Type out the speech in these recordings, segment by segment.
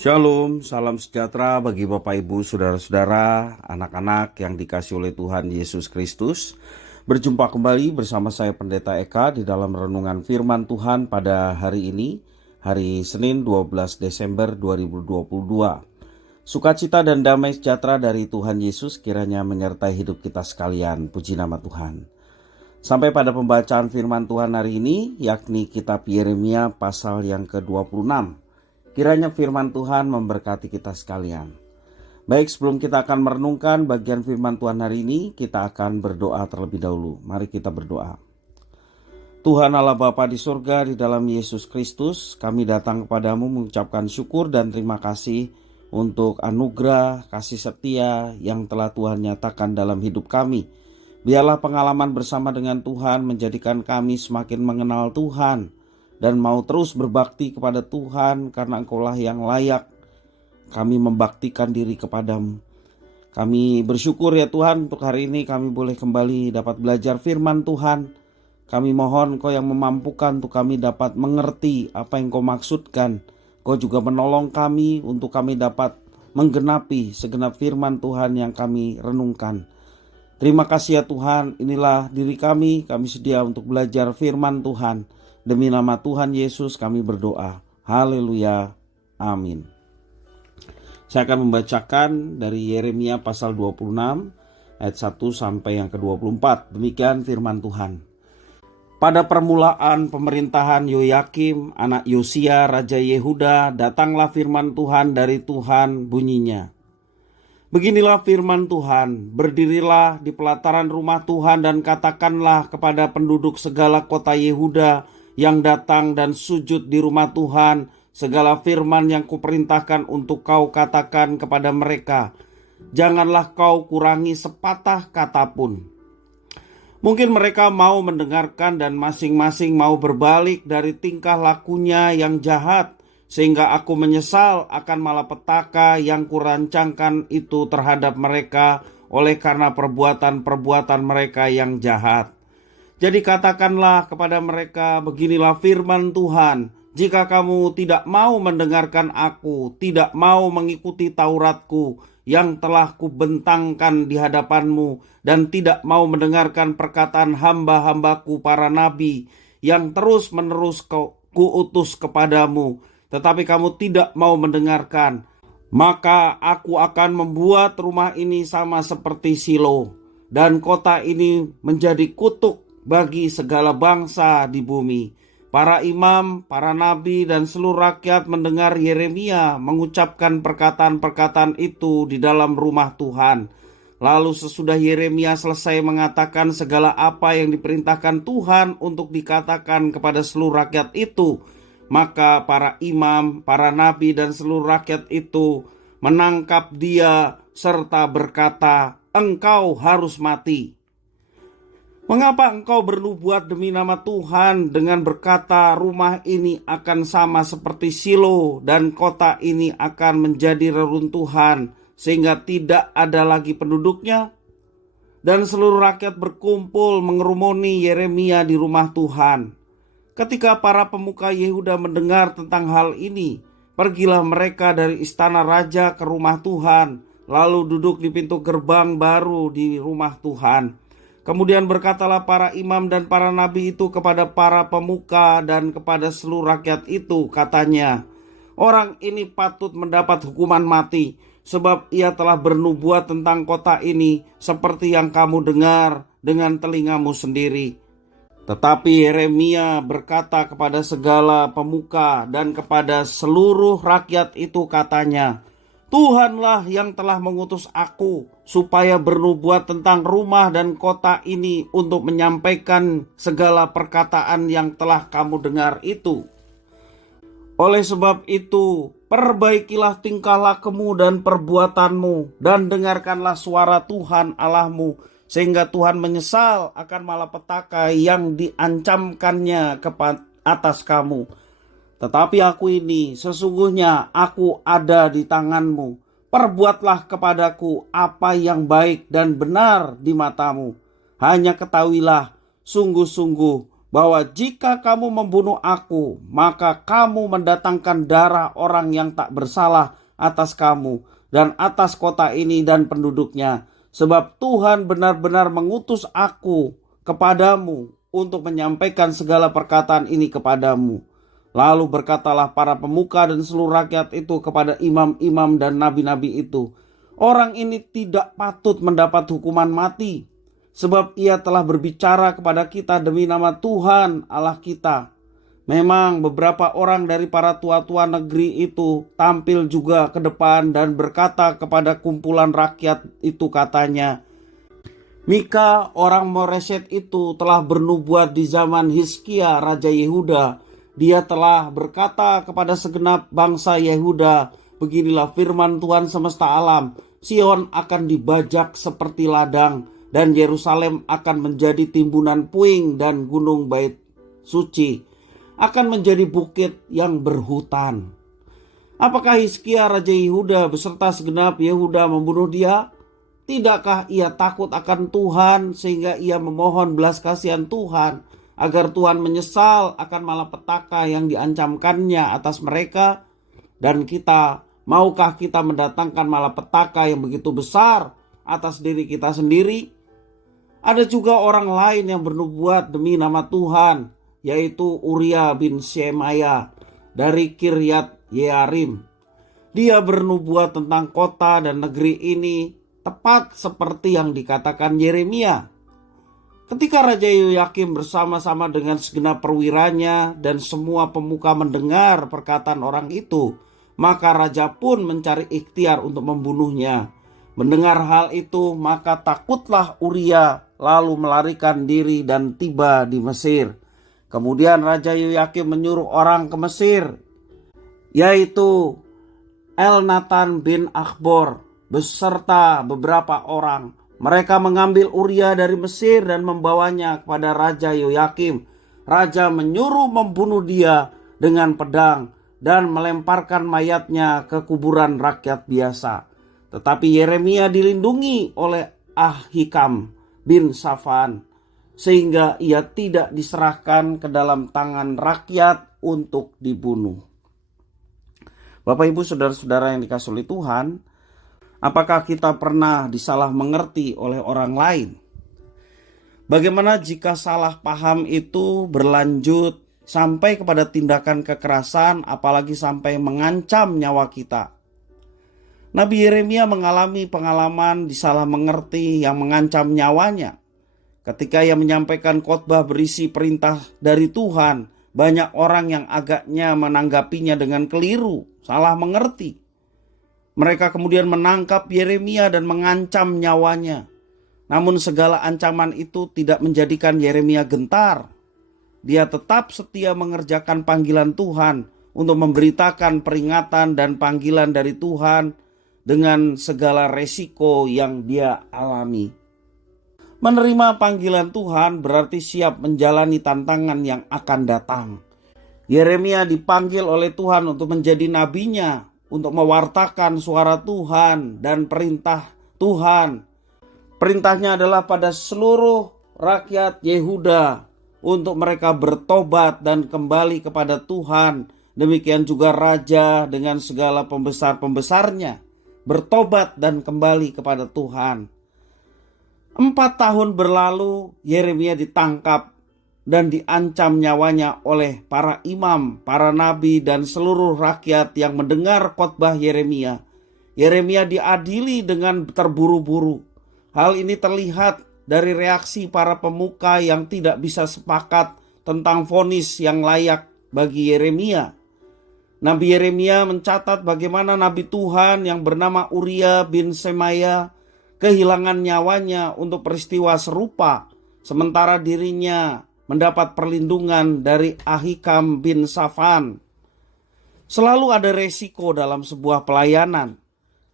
Shalom, salam sejahtera bagi Bapak Ibu, Saudara-saudara, anak-anak yang dikasihi oleh Tuhan Yesus Kristus. Berjumpa kembali bersama saya Pendeta Eka di dalam renungan firman Tuhan pada hari ini, hari Senin 12 Desember 2022. Sukacita dan damai sejahtera dari Tuhan Yesus kiranya menyertai hidup kita sekalian. Puji nama Tuhan. Sampai pada pembacaan firman Tuhan hari ini, yakni kitab Yeremia pasal yang ke-26. Kiranya firman Tuhan memberkati kita sekalian. Baik, sebelum kita akan merenungkan bagian firman Tuhan hari ini, kita akan berdoa terlebih dahulu. Mari kita berdoa. Tuhan Allah Bapa di surga, di dalam Yesus Kristus, kami datang kepadamu mengucapkan syukur dan terima kasih untuk anugerah, kasih setia yang telah Tuhan nyatakan dalam hidup kami. Biarlah pengalaman bersama dengan Tuhan menjadikan kami semakin mengenal Tuhan dan mau terus berbakti kepada Tuhan karena Engkaulah yang layak kami membaktikan diri kepadamu. Kami bersyukur ya Tuhan untuk hari ini kami boleh kembali dapat belajar firman Tuhan. Kami mohon Engkau yang memampukan untuk kami dapat mengerti apa yang Engkau maksudkan. Engkau juga menolong kami untuk kami dapat menggenapi segenap firman Tuhan yang kami renungkan. Terima kasih ya Tuhan, inilah diri kami sedia untuk belajar firman Tuhan. Demi nama Tuhan Yesus kami berdoa. Haleluya. Amin. Saya akan membacakan dari Yeremia pasal 26 ayat 1 sampai yang ke-24. Demikian firman Tuhan. Pada permulaan pemerintahan Yoyakim, anak Yosia, Raja Yehuda, datanglah firman Tuhan dari Tuhan bunyinya. Beginilah firman Tuhan, berdirilah di pelataran rumah Tuhan dan katakanlah kepada penduduk segala kota Yehuda yang datang dan sujud di rumah Tuhan, segala firman yang kuperintahkan untuk kau katakan kepada mereka. Janganlah kau kurangi sepatah kata pun. Mungkin mereka mau mendengarkan dan masing-masing mau berbalik dari tingkah lakunya yang jahat, sehingga aku menyesal akan malapetaka yang kurancangkan itu terhadap mereka oleh karena perbuatan-perbuatan mereka yang jahat. Jadi katakanlah kepada mereka, beginilah firman Tuhan, jika kamu tidak mau mendengarkan aku, tidak mau mengikuti Tauratku yang telah kubentangkan di hadapanmu, dan tidak mau mendengarkan perkataan hamba-hambaku para nabi yang terus-menerus kuutus kepadamu, tetapi kamu tidak mau mendengarkan, maka aku akan membuat rumah ini sama seperti Silo, dan kota ini menjadi kutuk bagi segala bangsa di bumi. Para imam, para nabi, dan seluruh rakyat mendengar Yeremia mengucapkan perkataan-perkataan itu di dalam rumah Tuhan. Lalu sesudah Yeremia selesai mengatakan segala apa yang diperintahkan Tuhan untuk dikatakan kepada seluruh rakyat itu, maka para imam, para nabi, dan seluruh rakyat itu menangkap dia serta berkata, "Engkau harus mati. Mengapa engkau bernubuat demi nama Tuhan dengan berkata rumah ini akan sama seperti Silo dan kota ini akan menjadi reruntuhan sehingga tidak ada lagi penduduknya?" Dan seluruh rakyat berkumpul mengerumuni Yeremia di rumah Tuhan. Ketika para pemuka Yehuda mendengar tentang hal ini, pergilah mereka dari istana raja ke rumah Tuhan, lalu duduk di pintu gerbang baru di rumah Tuhan. Kemudian berkatalah para imam dan para nabi itu kepada para pemuka dan kepada seluruh rakyat itu, katanya, "Orang ini patut mendapat hukuman mati, sebab ia telah bernubuat tentang kota ini seperti yang kamu dengar dengan telingamu sendiri." Tetapi Yeremia berkata kepada segala pemuka dan kepada seluruh rakyat itu, katanya, "Tuhanlah yang telah mengutus aku supaya bernubuat tentang rumah dan kota ini untuk menyampaikan segala perkataan yang telah kamu dengar itu. Oleh sebab itu, perbaikilah tingkah lakumu dan perbuatanmu, dan dengarkanlah suara Tuhan Allahmu, sehingga Tuhan menyesal akan malapetaka yang diancamkannya atas kamu. Tetapi aku ini, sesungguhnya aku ada di tanganmu. Perbuatlah kepadaku apa yang baik dan benar di matamu. Hanya ketahuilah, sungguh-sungguh bahwa jika kamu membunuh aku, maka kamu mendatangkan darah orang yang tak bersalah atas kamu dan atas kota ini dan penduduknya. Sebab Tuhan benar-benar mengutus aku kepadamu untuk menyampaikan segala perkataan ini kepadamu. Lalu berkatalah para pemuka dan seluruh rakyat itu kepada imam-imam dan nabi-nabi itu, orang ini tidak patut mendapat hukuman mati, sebab ia telah berbicara kepada kita demi nama Tuhan Allah kita. Memang beberapa orang dari para tua-tua negeri itu tampil juga ke depan dan berkata kepada kumpulan rakyat itu, katanya, Mika orang Moreset itu telah bernubuat di zaman Hizkia Raja Yehuda. Dia telah berkata kepada segenap bangsa Yehuda, beginilah firman Tuhan semesta alam, Sion akan dibajak seperti ladang, dan Yerusalem akan menjadi timbunan puing, dan gunung bait suci akan menjadi bukit yang berhutan. Apakah Hizkia Raja Yehuda beserta segenap Yehuda membunuh dia? Tidakkah ia takut akan Tuhan sehingga ia memohon belas kasihan Tuhan, agar Tuhan menyesal akan malapetaka yang diancamkannya atas mereka? Dan maukah kita mendatangkan malapetaka yang begitu besar atas diri kita sendiri? Ada juga orang lain yang bernubuat demi nama Tuhan, yaitu Uria bin Shemaya dari Kiryat Yearim. Dia bernubuat tentang kota dan negeri ini tepat seperti yang dikatakan Yeremia. Ketika Raja Yehoyakim bersama-sama dengan segenap perwiranya dan semua pemuka mendengar perkataan orang itu, maka raja pun mencari ikhtiar untuk membunuhnya. Mendengar hal itu, maka takutlah Uria, lalu melarikan diri dan tiba di Mesir. Kemudian Raja Yehoyakim menyuruh orang ke Mesir, yaitu Elnatan bin Akbor beserta beberapa orang. Mereka mengambil Uria dari Mesir dan membawanya kepada Raja Yehoyakim. Raja menyuruh membunuh dia dengan pedang dan melemparkan mayatnya ke kuburan rakyat biasa. Tetapi Yeremia dilindungi oleh Ahikam bin Safan, sehingga ia tidak diserahkan ke dalam tangan rakyat untuk dibunuh. Bapak, Ibu, saudara-saudara yang dikasihi oleh Tuhan, apakah kita pernah disalah mengerti oleh orang lain? Bagaimana jika salah paham itu berlanjut sampai kepada tindakan kekerasan, apalagi sampai mengancam nyawa kita? Nabi Yeremia mengalami pengalaman disalah mengerti yang mengancam nyawanya. Ketika ia menyampaikan khotbah berisi perintah dari Tuhan, banyak orang yang agaknya menanggapinya dengan keliru, salah mengerti. Mereka kemudian menangkap Yeremia dan mengancam nyawanya. Namun segala ancaman itu tidak menjadikan Yeremia gentar. Dia tetap setia mengerjakan panggilan Tuhan untuk memberitakan peringatan dan panggilan dari Tuhan dengan segala resiko yang dia alami. Menerima panggilan Tuhan berarti siap menjalani tantangan yang akan datang. Yeremia dipanggil oleh Tuhan untuk menjadi nabinya, untuk mewartakan suara Tuhan dan perintah Tuhan. Perintahnya adalah pada seluruh rakyat Yehuda untuk mereka bertobat dan kembali kepada Tuhan. Demikian juga raja dengan segala pembesar-pembesarnya bertobat dan kembali kepada Tuhan. 4 tahun berlalu Yeremia ditangkap dan diancam nyawanya oleh para imam, para nabi, dan seluruh rakyat yang mendengar khotbah Yeremia. Yeremia diadili dengan terburu-buru. Hal ini terlihat dari reaksi para pemuka yang tidak bisa sepakat tentang vonis yang layak bagi Yeremia. Nabi Yeremia mencatat bagaimana nabi Tuhan yang bernama Uria bin Shemaya kehilangan nyawanya untuk peristiwa serupa, sementara dirinya mendapat perlindungan dari Ahikam bin Safan. Selalu ada resiko dalam sebuah pelayanan.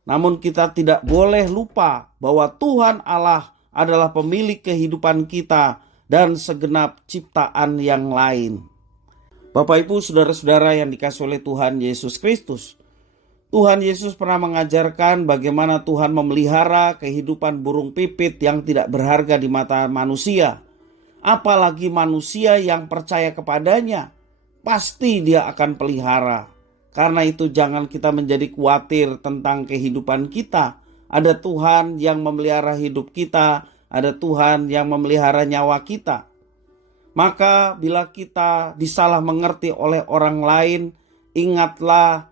Namun kita tidak boleh lupa bahwa Tuhan Allah adalah pemilik kehidupan kita dan segenap ciptaan yang lain. Bapak, Ibu, saudara-saudara yang dikasihi oleh Tuhan Yesus Kristus, Tuhan Yesus pernah mengajarkan bagaimana Tuhan memelihara kehidupan burung pipit yang tidak berharga di mata manusia. apalagi manusia yang percaya kepadanya, pasti dia akan pelihara. Karena itu jangan kita menjadi khawatir tentang kehidupan kita. Ada Tuhan yang memelihara hidup kita, ada Tuhan yang memelihara nyawa kita. Maka bila kita disalah mengerti oleh orang lain, ingatlah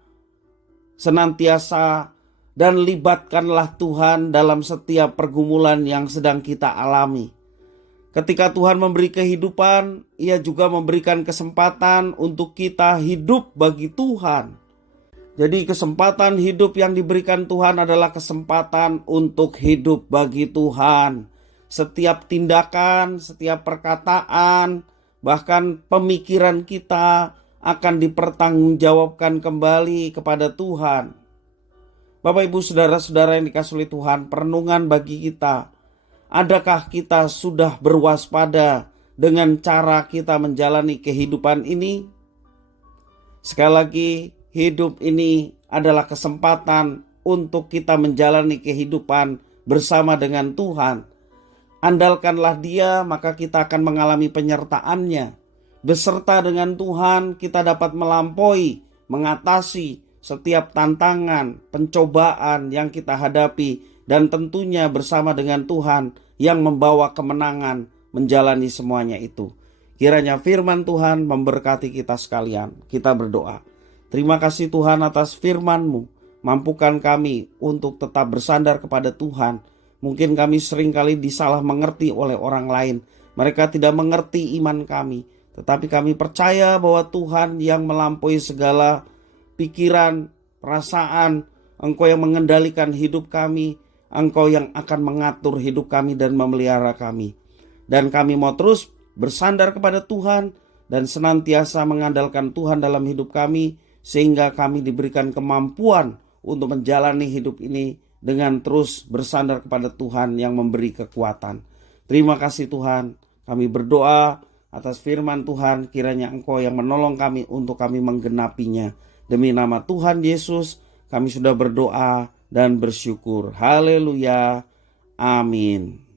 senantiasa dan libatkanlah Tuhan dalam setiap pergumulan yang sedang kita alami. Ketika Tuhan memberi kehidupan, Ia juga memberikan kesempatan untuk kita hidup bagi Tuhan. Jadi kesempatan hidup yang diberikan Tuhan adalah kesempatan untuk hidup bagi Tuhan. Setiap tindakan, setiap perkataan, bahkan pemikiran kita akan dipertanggungjawabkan kembali kepada Tuhan. Bapak, Ibu, saudara-saudara yang dikasihi oleh Tuhan, perenungan bagi kita. Adakah kita sudah berwaspada dengan cara kita menjalani kehidupan ini? Sekali lagi, hidup ini adalah kesempatan untuk kita menjalani kehidupan bersama dengan Tuhan. Andalkanlah Dia, maka kita akan mengalami penyertaan-Nya. Beserta dengan Tuhan, kita dapat melampaui, mengatasi setiap tantangan, pencobaan yang kita hadapi, dan tentunya bersama dengan Tuhan yang membawa kemenangan menjalani semuanya itu. Kiranya firman Tuhan memberkati kita sekalian. Kita berdoa. Terima kasih Tuhan atas firman-Mu. Mampukan kami untuk tetap bersandar kepada Tuhan. Mungkin kami seringkali disalah mengerti oleh orang lain. Mereka tidak mengerti iman kami. Tetapi kami percaya bahwa Tuhan yang melampaui segala pikiran, perasaan, Engkau yang mengendalikan hidup kami. Engkau yang akan mengatur hidup kami dan memelihara kami. Dan kami mau terus bersandar kepada Tuhan dan senantiasa mengandalkan Tuhan dalam hidup kami, sehingga kami diberikan kemampuan untuk menjalani hidup ini dengan terus bersandar kepada Tuhan yang memberi kekuatan. Terima kasih Tuhan, kami berdoa atas firman Tuhan, kiranya Engkau yang menolong kami untuk kami menggenapinya. Demi nama Tuhan Yesus, kami sudah berdoa dan bersyukur. Haleluya. Amin.